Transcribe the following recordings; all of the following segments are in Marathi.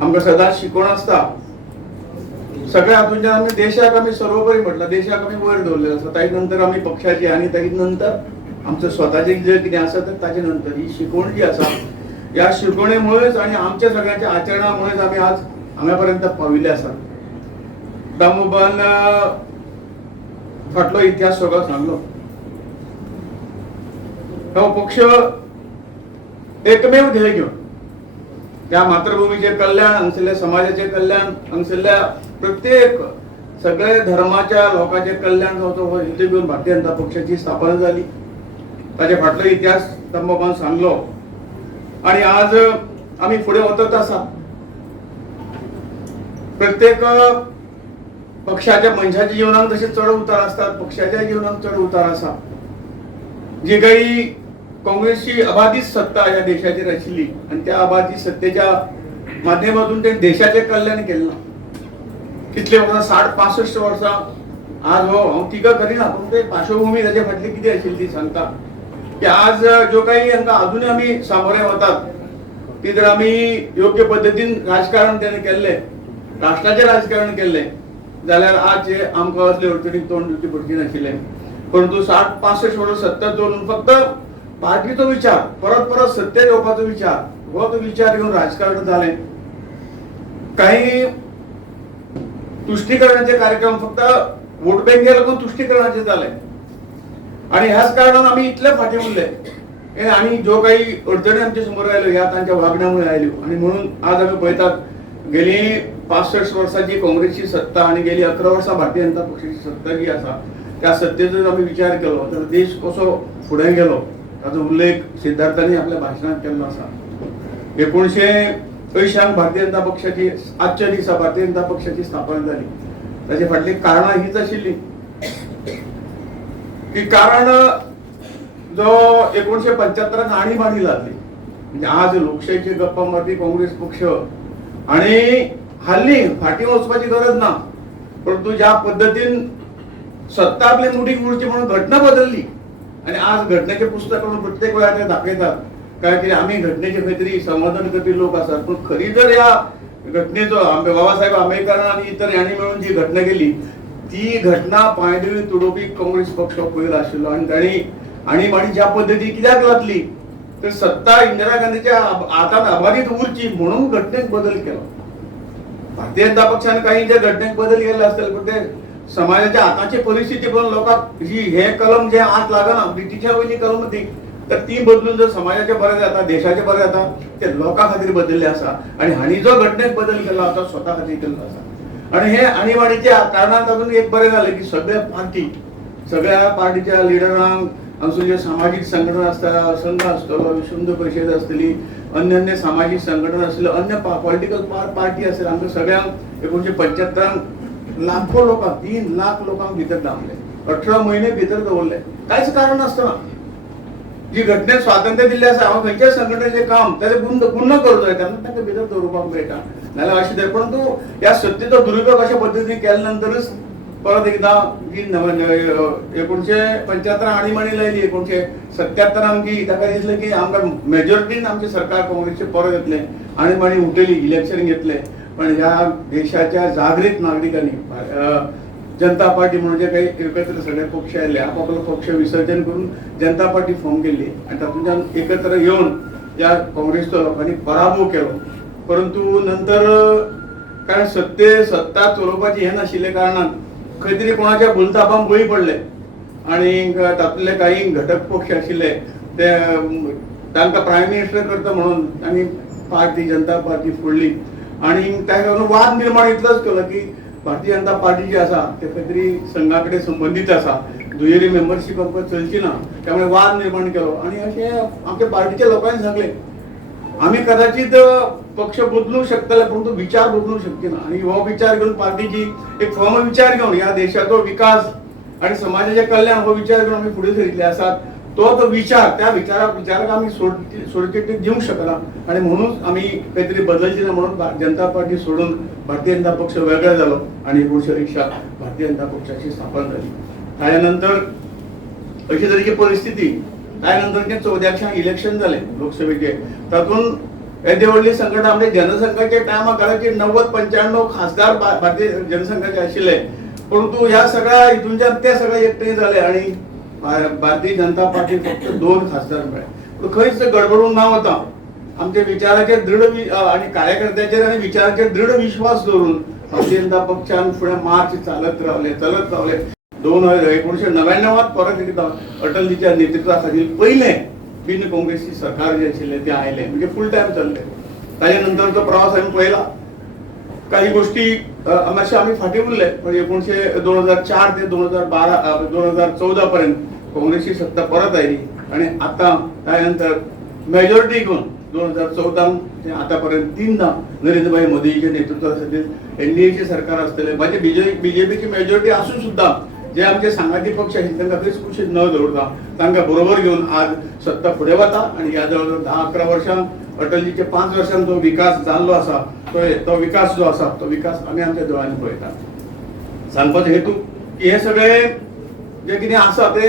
आमकां सदांच शिकवण आसता सगळ्या हातूंच्यान आमी देशाक आमी सर्वोपरी म्हटलं, देशाक आमी वयर दवरलेलो आसा. ताचे नंतर आमी पक्षाची आनी ताचे नंतर आमचं स्वताचें जे कितें आसा तर ताचे नंतर ही शिकवण जी आसा ह्या शिकवणेमुळेच आणि आमच्या सगळ्यांच्या आचरणामुळेच आमी आज हांगा पर्यंत पाविल्ले आसा. दामोबान फाटलो इतिहास सगळो सांगलो. हो पक्ष एकमेव ध्येय घेवन त्या मातृभूमीचे कल्याण, हांगसरल्या समाजाचे कल्याण, हांगसरल्या प्रत्येक सगळ्या धर्माच्या लोकांचे कल्याण जावचो हो हेतू घेवन भारतीय जनता पक्षाची स्थापना झाली. ताचे फाटलो इतिहास दामोबान सांगलो आणि आज आम्ही पुढे वचत आसा. प्रत्येक पक्षाच्या मनशाच्या जीवनात जसे चढ उतार असतात, पक्षाच्या जीवनात चढ उतार आसा. जी काही काँग्रेसची अबाधित सत्ता या देशाचेर आशिल्ली आणि त्या अबाधित सत्तेच्या माध्यमातून ते देशाचे कल्याण केलें. कितले वर्सां 60-65 वर्सां आज हो हांव टिका करिना, पूण ते पार्श्वभूमी ताचे फाटली कितें आशिल्ली ती सांगता की आज जो काही हांकां अजूनय आमी सामोरे वतात ती जर आमी योग्य पद्दतीन राजकारण तेणें केल्लें, राष्ट्राचें राजकारण केल्लें जाल्यार आज आमकां असले अडचणीक तोंड दिवची पडची नाशिल्लें. परंतु 60-65 वर्सां सत्ता दवरून फक्त पार्टीचो विचार, परत परत सत्तेर येवपाचो विचार, हो तो विचार घेवन राजकारण जालें. काही तुष्टीकरणाचे कार्यक्रम फक्त वोट बँके लागून तुष्टीकरणाचे जाले आणि ह्याच कारणान आमी इतले फाटी उरले आणि जो काही अडचणी आमच्या समोर आयल्यो ह्या तांच्या वागण्यामुळे आयल्यो. आणि म्हणून आज आमी पळयतात गेली 65 वर्सांची काँग्रेसची सत्ता आणि गेली 11 वर्सां भारतीय जनता पक्षाची सत्ता जी आसा त्या सत्तेचो जर आमी विचार केलो तर देश कसो फुडें गेलो ताचो उल्लेख सिद्धार्थांनी आपल्या भाशणांत केल्लो आसा. 1980 भारतीय जनता पक्षाची आजच्या दिसा भारतीय जनता पक्षाची स्थापना झाली. ताचे फाटली कारणां हीच आशिल्ली की कारण जो 1975 आणीबाणी जाल्ली म्हणजे आज लोकशाहीची गप्पा मारपी काँग्रेस पक्ष आणि हल्ली फाटी वचपाची गरज ना, परंतु ज्या पद्धतीन सत्ता आपली मुठीक उरची म्हणून घटना बदलली आणि आज घटनेचे पुस्तक करून प्रत्येक वेळा ते दाखयतात काय की आम्ही घटनेचे खंय तरी समाधान करपी लोक आसात. पण खरी जर या घटनेचो बाबासाहेब आंबेडकर आणि इतर यांनी मिळून जी घटना केली ती घटना पांयदळी तुडोवपी काँग्रेस पक्ष पयलो आशिल्लो आणि तांणी आणीबाणी ज्या पद्दती कित्याक लादली तर सत्ता इंदिरा गांधीच्या हातांत अबाधित उरची म्हणून घटनेक बदल केलो. भारतीय जनता पक्षाने काही जे घटनेक बदल केले असतील पण ते समाजाच्या आताची परिस्थिती पण लोकांक जी हे कलम जे आत लागना ब्रिटिशा वयली कलम ती तर ती बदलून जर समाजाचे बरें जाता, देशाचे बरें जाता ते लोकां खातीर बदलले आसा आणि हांणी जो घटनेक बदल केला तो स्वता खातीर केल्लो आसा. आणि हे आणीबाणीच्या कारणान तातूंत एक बरें जालें की सगळ्या पार्टीच्या लिडरांक हांगसर जे सामाजीक संघटना आसता, संघ आसतलो, विश्व हिंदू परिशद आसतली, अन्य सामाजीक संघटना आसतल्यो, अन्य पॉलिटिकल पार्टी आसतल्यो, आमकां सगळ्यांक 1975 लाखो लोकांक 3 लाख लोकांक भितर दामले, 18 म्हयने भितर दवरले कांयच कारण नासतना. जी घटनेक स्वातंत्र्य दिल्लें आसा हांव खंयच्याय संघटनेचें काम ताचे गुण करूं जाय तेन्ना तांकां भितर दवरपाक मेळटा नाल्यार अशें तें. परंतु ह्या सत्तेचो दुरुपयोग अशा पद्दतीन केल्या नंतरच परत एकदा जी 1975 आणीबाणी लायली 1977 आमची ताका दिसलें की आमकां मेजॉरिटीन आमचें सरकार काँग्रेसचें परत येतलें, आणीबाणी उठयली, इलेक्शन घेतलें. पण ह्या देशाच्या जागृत नागरिकांनी जनता पार्टी म्हणून जे काही एकत्र सगळे पक्ष आयले आपापलो पक्ष विसर्जन करून जनता पार्टी फॉर्म केली आणि तातूंतल्यान एकत्र येवन या काँग्रेसचो लोकांनी पराभव केलो. परंतु नंतर कारण सत्ता चलोवपाची हे नाशिल्ले कारणान खंय तरी कोणाच्या भुलथापांक बळी पडले आणि तातूंतले काही घटक पक्ष आशिल्ले ते तांकां प्रायम मिनिस्टर करता म्हणून तांणी पार्टी जनता पार्टी फोडली आणि ताका लागून वाद निर्माण इतलोच केलो की भारतीय जनता पार्टी जी आसा ते खंय तरी संघाकडे संबंधित आसा, दुहेरी मेंबरशीप आमकां चलची ना, त्यामुळे वाद निर्माण केलो. आणि अशें आमच्या पार्टीच्या लोकांनी सांगले आमी कदाचित पक्ष बदलू शकतले परंतु विचार बदलू शकचे ना. आणि हो विचार घेवन पार्टीची एक फॉर्म विचार घेवन ह्या देशाचो विकास आणि समाजाचे कल्याण हो विचार घेवन आमी फुडें सरिल्ले आसात. तो विचार त्या विचाराक आमी सोडचिट्टी दिवंक शकना आणि म्हणून आमी खंय तरी बदलची ना म्हणून जनता पार्टी सोडून भारतीय जनता पक्ष वेगळा जालो आणि 1980 भारतीय जनता पक्षाची स्थापना झाली. ताच्या नंतर अशी तरेची परिस्थिती ताच्या नंतर 14 इलेक्शन जाले लोकसभेचे. तातूंत येदे व्हडली संघटना म्हणजे जनसंघाच्या टायमा काळाचे 90-95 खासदार भारतीय जनसंघाचे आशिल्ले, परंतु ह्या सगळ्या हितूनच्यान ते सगळे एकठांय झाले आणि भारतीय जनता पार्टी फक्त 2 खासदार मेळ्ळे. खंयच गडबडून ना वता आमच्या विचाराचेर दृढ आणि कार्यकर्त्याचेर आणि विचाराचेर दृढ विश्वास दवरून भारतीय जनता पक्षान फुडें मार्च चालत रावले 1999 परत एकदा अटलजीच्या नेतृत्वा खातीर पयले बिन काँग्रेसी सरकार जे आशिल्ले ते आयले, म्हणजे फुल टायम चल्ले. ताजे नंतरचो प्रवास आमी पळयला. काही गोष्टी मातशे आमी फाटीं उरले, पण 2004 ते 2014 पर्यंत काँग्रेसची सत्ता परत आयली आणि आता त्यानंतर मेजॉरिटी घेऊन 2014 ते आतापर्यंत 3दा नरेंद्रभाई मोदींच्या नेतृत्वाखातीर एनडीएचे सरकार असतले. म्हणजे बीजेपीची मेजॉरिटी असून सुद्धा जे आमचे सांगाती पक्ष आहेत त्यांना खंयच कुशीत न दवरता तांकां बरोबर घेऊन आज सत्ता फुडें वता आणि ह्या जवळ 10-11 वर्षां अटलजीचे 5 वर्षां जो विकास जाल्लो आसा तो विकास जो आसा तो विकास आमी आमच्या दोळ्यांनी पळयता. सांगपाचो हेतू की हे सगळे जे कितें आसा ते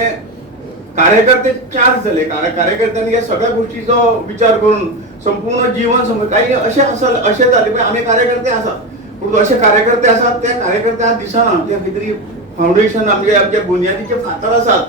कार्यकर्ते चार्ज झाले. कार्यकर्त्यांनी या सगळ्या गोष्टीचो विचार करून संपूर्ण जीवन काही असे झाले पण आम्ही कार्यकर्ते आसा, परंतु असे कार्यकर्ते आसात त्या कार्यकर्त्या दिसना त्या कितें फाउंडेशन आमच्या बुनयादीचे फातर आसात.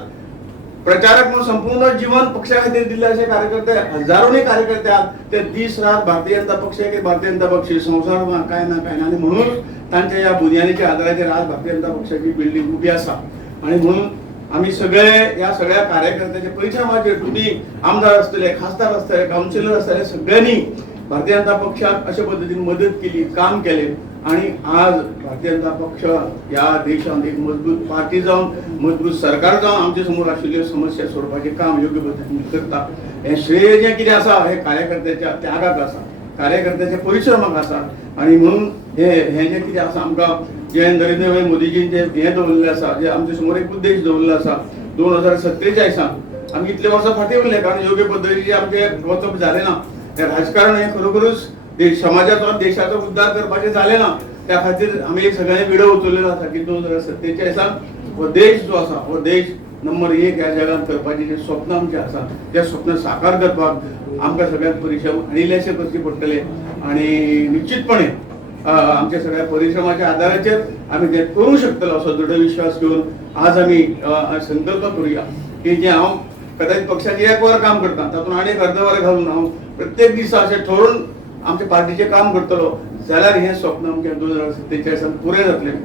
प्रचारक म्हणून संपूर्ण जीवन पक्षा खातीर दिल्ले असे कार्यकर्ते हजारोनी कार्यकर्ते आहात. ते दीस रात भारतीय जनता पक्ष भारतीय जनता पक्ष संसार काय ना आणि म्हणून तांच्या या बुनयादीच्या आदाराचेर आज भारतीय जनता पक्षाची बिल्डिंग उभी आसा. आणि म्हणून आम्ही सगळे या सगळ्या कार्यकर्त्याचे परिश्रमाचेर तुम्ही आमदार असतले, खासदार असतले, काउन्सिलर असतले सगळ्यांनी भारतीय जनता पक्षाक अशा पद्धतीने मदत केली, काम केले आणि आज भारतीय जनता पक्ष या देशात एक मजबूत पार्टी जाऊन मजबूत सरकार जाऊन आमच्या समोर आशिल्ल्यो समस्या सोडपाचे काम योग्य पद्धतीने करता. हे श्रेय जे कितें आसा हे कार्यकर्त्याच्या त्यागाक आसा, कार्यकर्त्याच्या परिश्रमाक आसा. आणि म्हणून हे जे कितें आसा आमकां जे नरेंद्र मोदीजीन जे हे दवरलेले आसा, जे आमच्या समोर एक उद्देश दवरलेलो आसा 2047 आमी इतले वर्सां फाटीं उरले कारण योग्य पद्धतीचे आमचे वचप जालें ना. हे राजकारण हे खरोखरूच समाजाचो देशाचो उद्धार करपाचें जालें ना. त्या खातीर आमी एक सगळ्यांनी विडो उचललेलो आसा की 2047 हो देश जो आसा हो देश नंबर 1 ह्या जगात करपाचें जे स्वप्न आमचें आसा त्या स्वप्न साकार करपाक आमकां सगळ्यांक परिश्रम इल्लेशे करचे पडटले आणि निश्चितपणे आमच्या सगळ्या परिश्रमाच्या आधाराचेर आमी ते करू शकतलो असो दृढ विश्वास घेवन आज आमी संकल्प करूया की जे हांव कदाचित पक्षाची 1 वर काम करता तातूंत आनी एक अर्द वर घालून हांव प्रत्येक दिसा अशें ठरवून आमच्या पार्टीचें काम करतलो जाल्यार हें स्वप्न आमच्या 2047 पुरे जातलें.